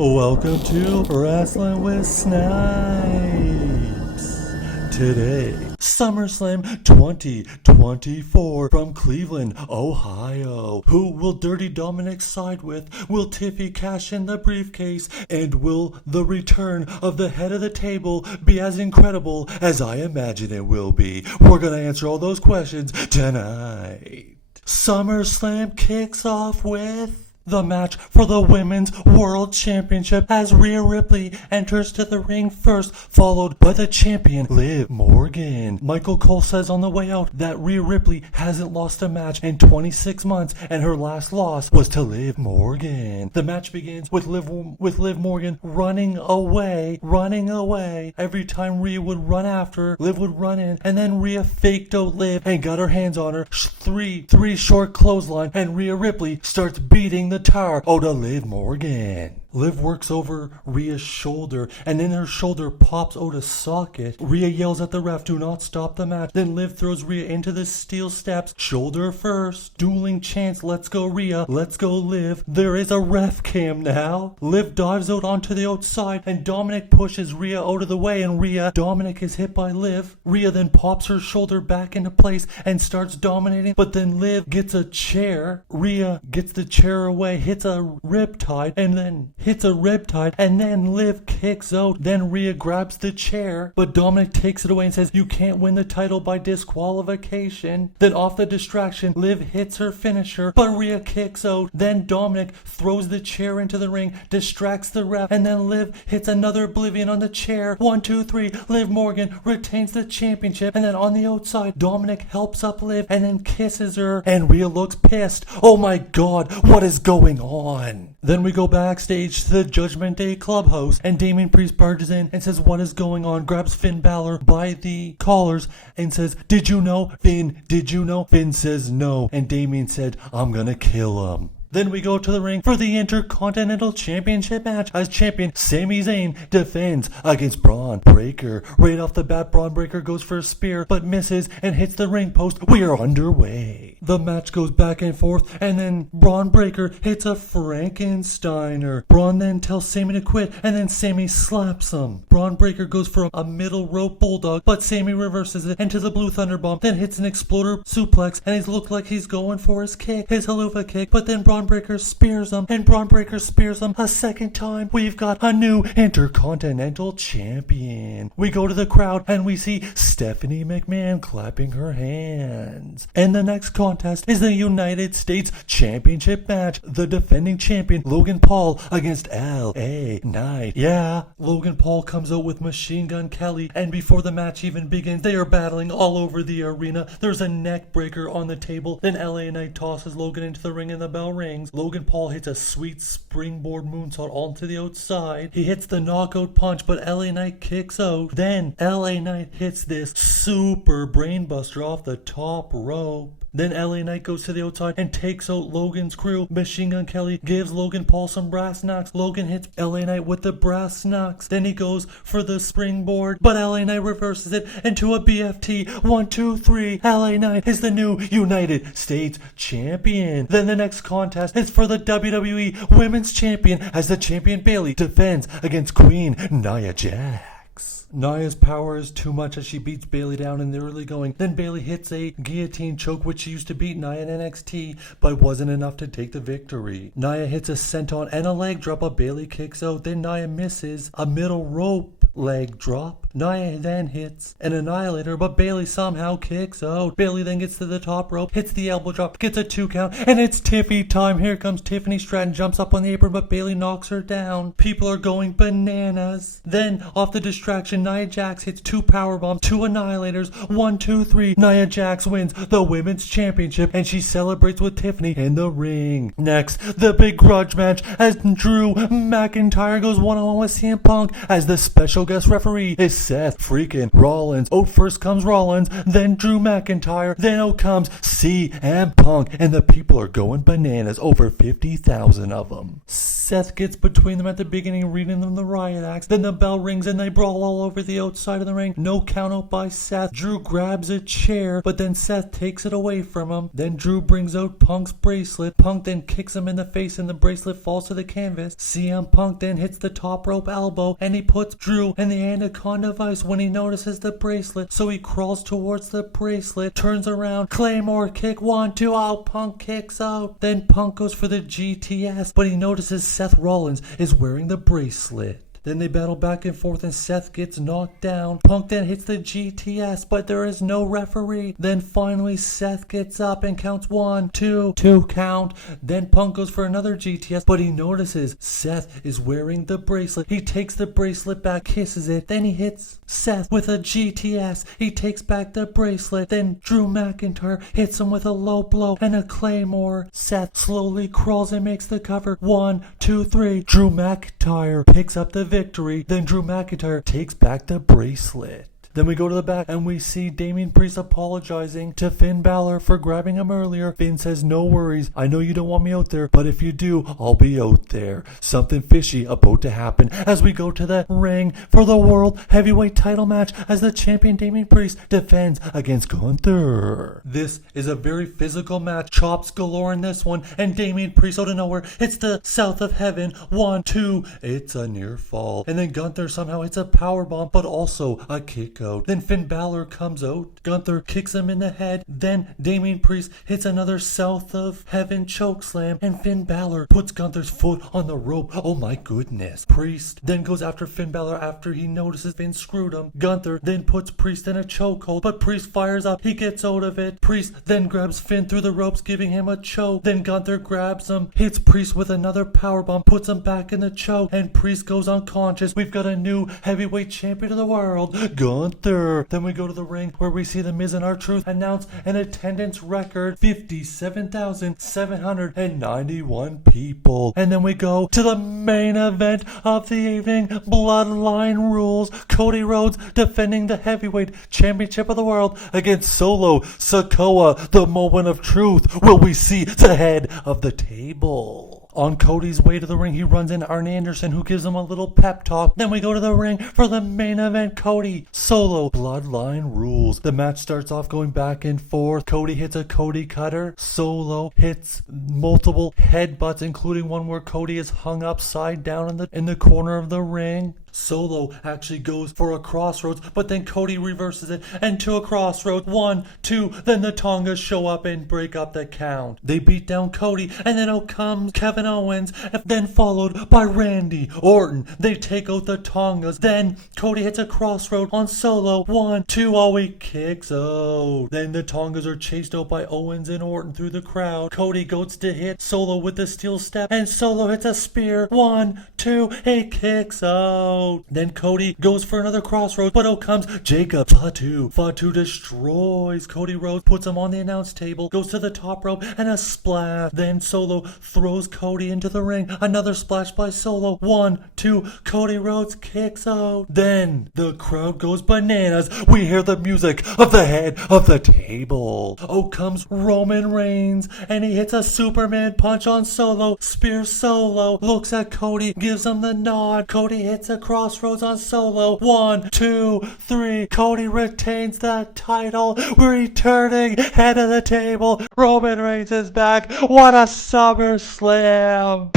Welcome to Wrestling with Snipes. Today, SummerSlam 2024 from Cleveland, Ohio. Who will Dirty Dominic side with? Will Tiffy cash in the briefcase? And will the return of the head of the table be as incredible as I imagine it will be? We're gonna answer all those questions tonight. SummerSlam kicks off with the match for the Women's World Championship as Rhea Ripley enters to the ring first, followed by the champion Liv Morgan. Michael Cole says on the way out that Rhea Ripley hasn't lost a match in 26 months and her last loss was to Liv Morgan. The match begins with Liv Morgan running away. Every time Rhea would run after her, Liv would run in, and then Rhea faked out Liv and got her hands on her. Three short clothesline, and Rhea Ripley starts beating the tar out of Liv Morgan. Liv works over Rhea's shoulder, and then her shoulder pops out a socket. Rhea yells at the ref, "Do not stop the match." Then Liv throws Rhea into the steel steps, shoulder first. Dueling chants, "Let's go Rhea, let's go Liv." There is a ref cam now. Liv dives out onto the outside, and Dominic pushes Rhea out of the way, and Dominic is hit by Liv. Rhea then pops her shoulder back into place and starts dominating, but then Liv gets a chair. Rhea gets the chair away, hits a riptide, and then Liv kicks out. Then Rhea grabs the chair, but Dominic takes it away and says, "You can't win the title by disqualification." Then off the distraction, Liv hits her finisher, but Rhea kicks out. Then Dominic throws the chair into the ring, distracts the ref, and then Liv hits another oblivion on the chair. 1, 2, 3, Liv Morgan retains the championship, and then on the outside, Dominic helps up Liv and then kisses her, and Rhea looks pissed. Oh my god, what is going on? Then we go backstage to the Judgment Day clubhouse, and Damian Priest barges in and says, "What is going on?" Grabs Finn Balor by the collars and says, "Did you know, Finn? Did you know?" Finn says no, and Damian said, "I'm gonna kill him." Then we go to the ring for the Intercontinental Championship match as champion Sami Zayn defends against Braun Breaker. Right off the bat, Braun Breaker goes for a spear but misses and hits the ring post. We are underway. The match goes back and forth, and then Braun Breaker hits a Frankensteiner. Braun then tells Sami to quit, and then Sami slaps him. Braun Breaker goes for a middle rope bulldog, but Sami reverses it into the Blue Thunder Bomb, then hits an exploder suplex, and he looks like he's going for his haluva kick, but then Braun Breaker spears him, and Braun Breaker spears him a second time. We've got a new Intercontinental Champion. We go to the crowd, and we see Stephanie McMahon clapping her hands. And the next contest is the United States Championship match. The defending champion, Logan Paul, against LA Knight. Yeah, Logan Paul comes out with Machine Gun Kelly, and before the match even begins, they are battling all over the arena. There's a neck breaker on the table, then LA Knight tosses Logan into the ring and the bell rings. Logan Paul hits a sweet springboard moonsault onto the outside. He hits the knockout punch, but LA Knight kicks out. Then LA Knight hits this super brainbuster off the top rope. Then LA Knight goes to the outside and takes out Logan's crew. Machine Gun Kelly gives Logan Paul some brass knucks. Logan hits LA Knight with the brass knucks. Then he goes for the springboard, but LA Knight reverses it into a BFT. 1, 2, 3. LA Knight is the new United States Champion. Then the next contest is for the WWE Women's Champion as the champion Bayley defends against Queen Nia Jax. Nia's power is too much as she beats Bayley down in the early going. Then Bayley hits a guillotine choke, which she used to beat Nia in NXT, but wasn't enough to take the victory. Nia hits a senton and a leg drop, but Bayley kicks out. Then Nia misses a middle rope leg drop. Nia then hits an annihilator, but Bayley somehow kicks out. Bayley then gets to the top rope, hits the elbow drop, gets a 2 count, and it's Tiffy time. Here comes Tiffany Stratton, jumps up on the apron, but Bayley knocks her down. People are going bananas. Then off the distraction, Nia Jax hits 2 powerbombs, 2 annihilators. 1, 2, 3. Nia Jax wins the Women's Championship, and she celebrates with Tiffany in the ring. Next, the big grudge match as Drew McIntyre goes one-on-one with CM Punk as the special guest referee is Seth freaking Rollins. Out first comes Rollins, then Drew McIntyre, then out comes CM Punk, and the people are going bananas. Over 50,000 of them. Seth gets between them at the beginning, reading them the riot acts. Then the bell rings and they brawl all over the outside of the ring. No count out by Seth. Drew grabs a chair, but then Seth takes it away from him. Then Drew brings out Punk's bracelet. Punk then kicks him in the face and the bracelet falls to the canvas. CM Punk then hits the top rope elbow and he puts Drew in the anaconda vice when he notices the bracelet. So he crawls towards the bracelet, turns around, Claymore kick, 1, 2, out, Punk kicks out. Then Punk goes for the GTS, but he notices Seth Rollins is wearing the bracelet. Then they battle back and forth and Seth gets knocked down. Punk then hits the GTS, but there is no referee. Then finally Seth gets up and counts 1, 2, 2 count. Then Punk goes for another GTS, but he notices Seth is wearing the bracelet. He takes the bracelet back, kisses it. Then he hits Seth with a GTS. He takes back the bracelet. Then Drew McIntyre hits him with a low blow and a Claymore. Seth slowly crawls and makes the cover. 1, 2, 3. Drew McIntyre picks up the victory. Then Drew McIntyre takes back the bracelet. Then we go to the back and we see Damian Priest apologizing to Finn Balor for grabbing him earlier. Finn says, no worries, I know you don't want me out there, but if you do, I'll be out there. Something fishy about to happen as we go to the ring for the World Heavyweight title match as the champion Damian Priest defends against Gunther. This is a very physical match. Chops galore in this one, and Damian Priest out of nowhere hits the South of Heaven. 1, 2, it's a near fall. And then Gunther somehow hits a powerbomb, but also a kick out. Then Finn Balor comes out. Gunther kicks him in the head. Then Damian Priest hits another South of Heaven chokeslam, and Finn Balor puts Gunther's foot on the rope. Oh my goodness. Priest then goes after Finn Balor after he notices Finn screwed him. Gunther then puts Priest in a chokehold, but Priest fires up. He gets out of it. Priest then grabs Finn through the ropes, giving him a choke. Then Gunther grabs him, hits Priest with another powerbomb, puts him back in the choke, and Priest goes unconscious. We've got a new heavyweight champion of the world, Gunther. Then we go to the ring where we see The Miz and R-Truth announce an attendance record 57,791 people. And then we go to the main event of the evening, Bloodline Rules. Cody Rhodes defending the heavyweight championship of the world against Solo Sikoa. The moment of truth. Will we see the head of the table? On Cody's way to the ring, he runs into Arn Anderson, who gives him a little pep talk. Then we go to the ring for the main event, Cody Solo Bloodline Rules. The match starts off going back and forth. Cody hits a Cody cutter. Solo hits multiple headbutts, including one where Cody is hung upside down in the corner of the ring. Solo actually goes for a crossroads, but then Cody reverses it and to a crossroads. 1, 2, then the Tongas show up and break up the count. They beat down Cody, and then out comes Kevin Owens, then followed by Randy Orton. They take out the Tongas. Then Cody hits a crossroad on Solo. 1, 2, oh, he kicks out. Then the Tongas are chased out by Owens and Orton through the crowd. Cody goes to hit Solo with the steel step, and Solo hits a spear. 1, 2, he kicks out. Then Cody goes for another crossroads, but out comes Jacob Fatu. Fatu destroys Cody Rhodes, puts him on the announce table, goes to the top rope, and a splash. Then Solo throws Cody into the ring. Another splash by Solo. 1, 2, Cody Rhodes kicks out. Then the crowd goes bananas. We hear the music of the head of the table. Out comes Roman Reigns, and he hits a Superman punch on Solo. Spear Solo, looks at Cody, gives him the nod. Cody hits a crossroads on Solo. 1, 2, 3. Cody retains the title. We're returning head of the table. Roman Reigns is back. What a SummerSlam!